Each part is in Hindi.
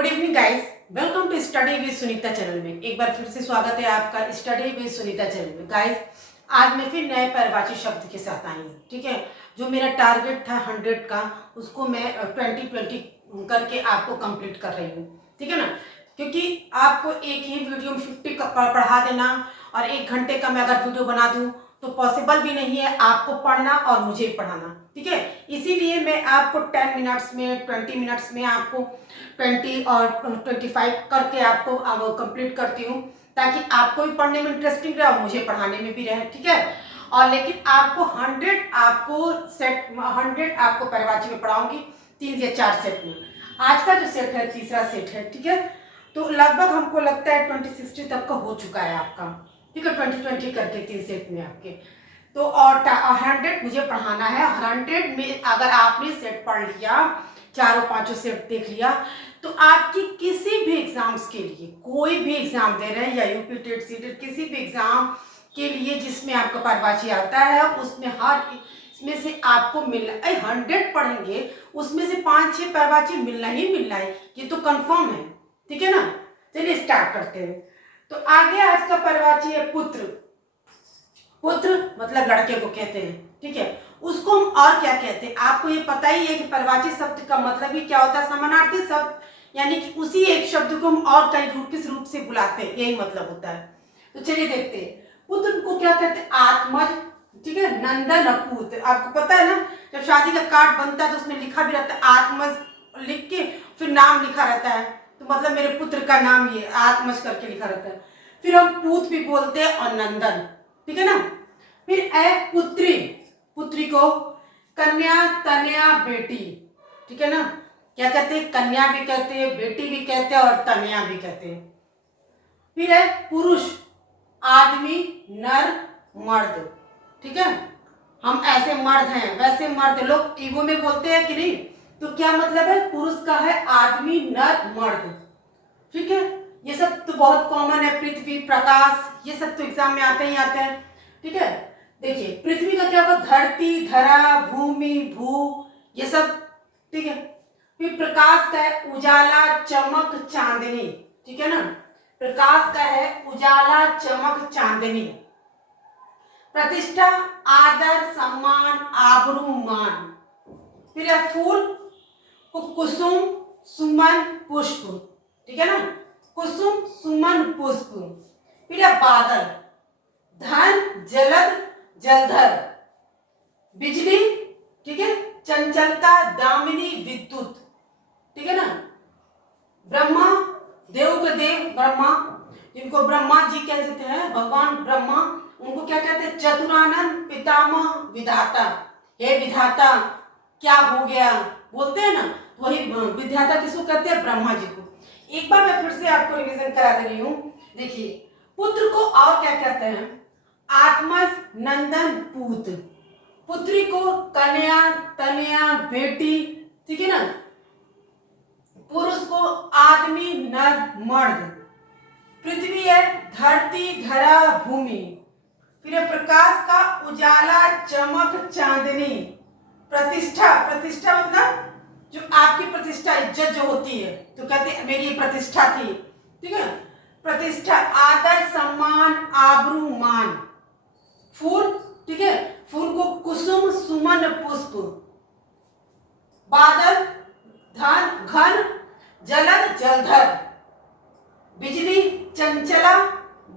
Good evening guys, welcome to study with Sunita channel में। एक बार फिर से स्वागत है आपका स्टडी विद सुनीता चैनल में। गाइस, आज मैं फिर नए परिभाषित शब्द के साथ आई हूँ। ठीक है, जो मेरा टारगेट था 100 का, उसको मैं 20-20 करके आपको कंप्लीट कर रही हूँ। ठीक है ना, क्योंकि आपको एक ही वीडियो में 50 का पढ़ा देना और 1 घंटे का मैं अगर वीडियो बना दूँ तो पॉसिबल भी नहीं है आपको पढ़ना और मुझे पढ़ाना। ठीक है, इसीलिए मैं आपको 10 मिनट्स में 20 मिनट्स में आपको 20 और 25 करके आपको कंप्लीट करती हूँ, ताकि आपको भी पढ़ने में इंटरेस्टिंग रहे और मुझे पढ़ाने में भी रहे। ठीक है, और लेकिन आपको 100 आपको परिभाषा में पढ़ाऊंगी 3 या 4 सेट में। आज का जो सेट है तीसरा सेट है। ठीक है, तो लगभग हमको लगता है 2060 तक का हो चुका है आपका। ठीक है, 20-20 करके 3 सेट में आपके तो और 100 मुझे पढ़ाना है। 100 में अगर आपने सेट पढ़ लिया, चारों पांचों सेट देख लिया, तो आपकी किसी भी एग्जाम्स के लिए, कोई भी एग्जाम दे रहे हैं या यूपी टेट सीटेट किसी भी एग्जाम के लिए जिसमें आपका परिभाषा आता है, उसमें हर इसमें से आपको मिलना 100 पढ़ेंगे, उसमें से 5-6 परिभाषा मिलना ही मिलना है, ये तो कंफर्म है। ठीक है ना, चलिए स्टार्ट करते हैं। तो आगे आज का परिभाषा है पुत्र। पुत्र मतलब लड़के को कहते हैं। ठीक है, उसको हम और क्या कहते हैं, आपको ये पता ही है कि परिभाषित शब्द का मतलब ही क्या होता है, समानार्थी शब्द, यानी कि उसी एक शब्द को हम और कई किस रूप से बुलाते हैं, यही मतलब होता है। तो चलिए देखते हैं, पुत्र को क्या कहते हैं, आत्मज। ठीक है, नंदन अपूत, आपको पता है ना, जब शादी का कार्ड बनता है तो उसमें लिखा भी रहता है आत्मज, लिख के फिर नाम लिखा रहता है, तो मतलब मेरे पुत्र का नाम ये आत्मज करके लिखा रहता है। फिर हम पूत भी बोलते हैं और नंदन। ठीक है ना, फिर है पुत्री, पुत्री को कन्या, तनया, बेटी। ठीक है ना, क्या कहते हैं, कन्या भी कहते हैं, बेटी भी कहते हैं और तनया भी कहते हैं। फिर है पुरुष, आदमी, नर, मर्द। ठीक है, हम ऐसे मर्द हैं वैसे मर्द, लोग ईगो में बोलते हैं कि नहीं, तो क्या मतलब है, पुरुष का है आदमी, नर, मर्द। ठीक है, ये सब तो बहुत कॉमन है, पृथ्वी, प्रकाश, ये सब तो एग्जाम में आते ही आते हैं। ठीक है, देखिए पृथ्वी का क्या होगा, धरती, धरा, भूमि, भू, ये सब। ठीक है, फिर प्रकाश का है उजाला, चमक, चांदनी। ठीक है ना, प्रकाश का है उजाला, चमक, चांदनी। प्रतिष्ठा, आदर, सम्मान, आबरू, मान। फिर है फूल, कुसुम, सुमन, पुष्प। ठीक है ना, कुसुम, सुमन, पुष्प। फिर है बादल, धन, जलद, जलधर, बिजली। ठीक है, चंचलता, दामिनी, विद्युत। ठीक है ना, ब्रह्मा, देव के देव ब्रह्मा, जिनको ब्रह्मा जी कह देते हैं, भगवान ब्रह्मा, उनको क्या कहते हैं, चतुरानंद, पितामह, विधाता। हे विधाता क्या हो गया बोलते हैं ना, वही विधाता किसको कहते हैं, ब्रह्मा जी को। एक बार मैं फिर से आपको रिवीजन करा दे रही हूँ। देखिए, पुत्र को और क्या कहते हैं, आत्मज, नंदन, पूत। पुत्री को कन्या, तनया, बेटी। ठीक है ना, पुरुष को आदमी, नर, मर्द। पृथ्वी है धरती, धरा, भूमि। फिर है प्रकाश का उजाला, चमक, चांदनी। प्रतिष्ठा, प्रतिष्ठा मतलब जो आपकी प्रतिष्ठा, इज्जत जो होती है, तो कहते हैं मेरी प्रतिष्ठा थी। ठीक है, प्रतिष्ठा, आदर, सम्मान, आबरू, मान। फूल, ठीक है, फूल को कुसुम, सुमन, पुष्प। बादल, धन, घन, जलद, जलधर। बिजली, चंचला,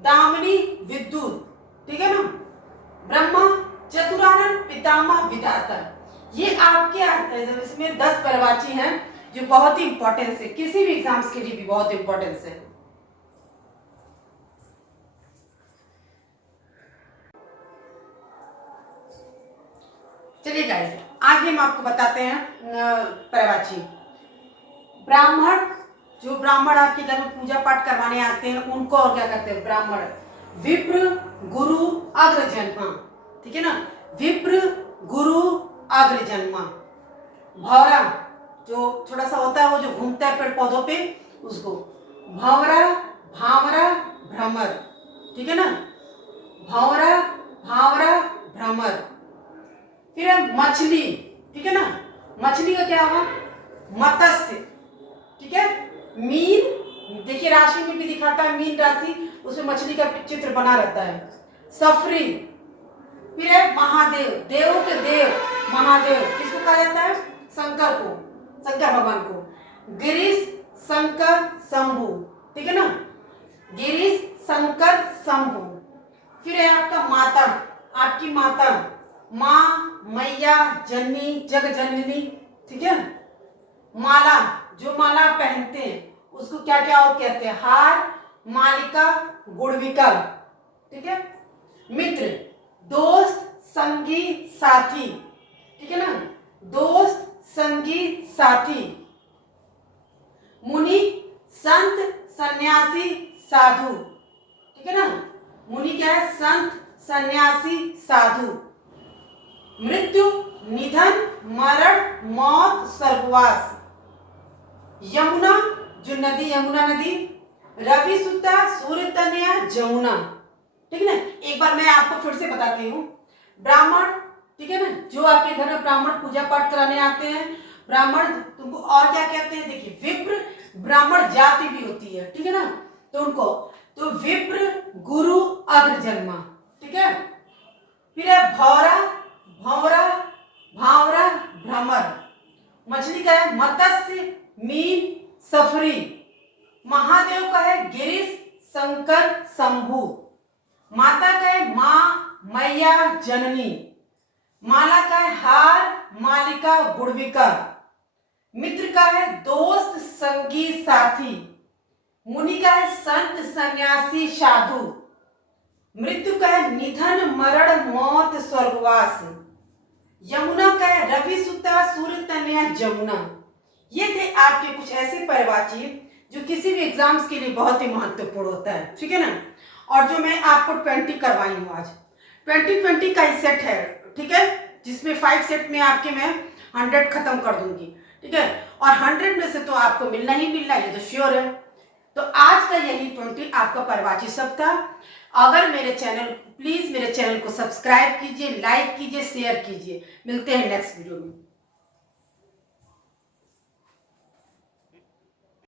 दामिनी, विद्युत। ठीक है ना, ब्रह्मा, चतुरानंद, पितामह, विधाता। ये आपके इसमें 10 परिभाषा हैं जो बहुत ही इंपॉर्टेंस है, किसी भी एग्जाम्स के लिए भी बहुत इंपॉर्टेंस है। चलिए गाइस, आगे हम आपको बताते हैं परिभाषा। ब्राह्मण, जो ब्राह्मण आपके घर में पूजा पाठ करवाने आते हैं, उनको और क्या कहते हैं, ब्राह्मण। विप्र, गुरु, अग्रजन्मा। ठीक है ना, विप्र, गुरु, अग्रजन्मा। भौरा, जो छोटा सा होता है, वो जो घूमता है पेड़ पौधों पे, उसको भंवरा, भावरा, भ्रमर। ठीक है ना, भंवरा, भावरा, भ्रमर। फिर है मछली। ठीक है ना, मछली का क्या होगा, मत्स्य। ठीक है, मीन, देखिए राशि में भी दिखाता है मीन राशि, उसमें मछली का चित्र बना रहता है। सफरी, फिर है महादेव, देव के देव महादेव, किसको कहा जाता है? शंकर को, शंकर भगवान को। गिरीश, शंकर, शंभु, ठीक है ना, गिरीश, शंकर, शंभु। फिर है आपका माता, आपकी माता, माँ, मैया, जननी, जग जननी, ठीक है। माला, जो माला पहनते हैं उसको क्या क्या और कहते हैं? हार, मालिका, गुड़विका, ठीक है। मित्र, दोस्त, संगी, साथी, ठीक है ना, दोस्त, संगी, साथी। मुनि, संत, सन्यासी, साधु, ठीक है ना, मुनि क्या है? संत, सन्यासी, साधु। मृत्यु, निधन, मरण, मौत, स्वर्गवास। यमुना, जो नदी, यमुना नदी। रवि सुता, सूर्य तनया, जमुना, ठीक है ना। एक बार मैं आपको फिर से बताती हूँ। ब्राह्मण, ठीक है ना, जो आपके घर में ब्राह्मण पूजा पाठ कराने आते हैं, ब्राह्मण तुमको और क्या कहते हैं? देखिए, विप्र, ब्राह्मण जाति भी होती है, ठीक है ना, तो उनको तो विप्र, गुरु, अग्रजन्मा, ठीक है। फिर है भौरा, भौरा, भावरा, भ्रमर। मछली का है मत्स्य, मीन, सफरी। महादेव का है गिरीश, शंकर, शंभु। माता का है माँ, मैया, जननी। माला का है हार, मालिका, गुड़विका। मित्र का है दोस्त, संगी, साथी। मुनि का है संत, सन्यासी, साधु। मृत्यु का है निधन, मरण, मौत, स्वर्गवास। यमुना का है रवि सुता, सूर्य तनया, जमुना। ये थे आपके कुछ ऐसे परिवारचिह्न जो किसी भी एग्जाम्स के लिए बहुत ही महत्वपूर्ण होता है, ठीक है ना। और जो मैं आपको 20 करवाई हूँ आज, 20 का ही सेट है, ठीक है, जिसमें 5 सेट में आपके मैं 100 खत्म कर दूंगी, ठीक है। और 100 में से तो आपको मिलना ही मिलना, ये तो श्योर है। तो आज का यही 20 आपका परिवारचिह्न सब था। अगर मेरे चैनल, प्लीज मेरे चैनल को सब्सक्राइब कीजिए, लाइक कीजिए, शेयर कीजिए। मिलते हैं नेक्स्ट वीडियो में।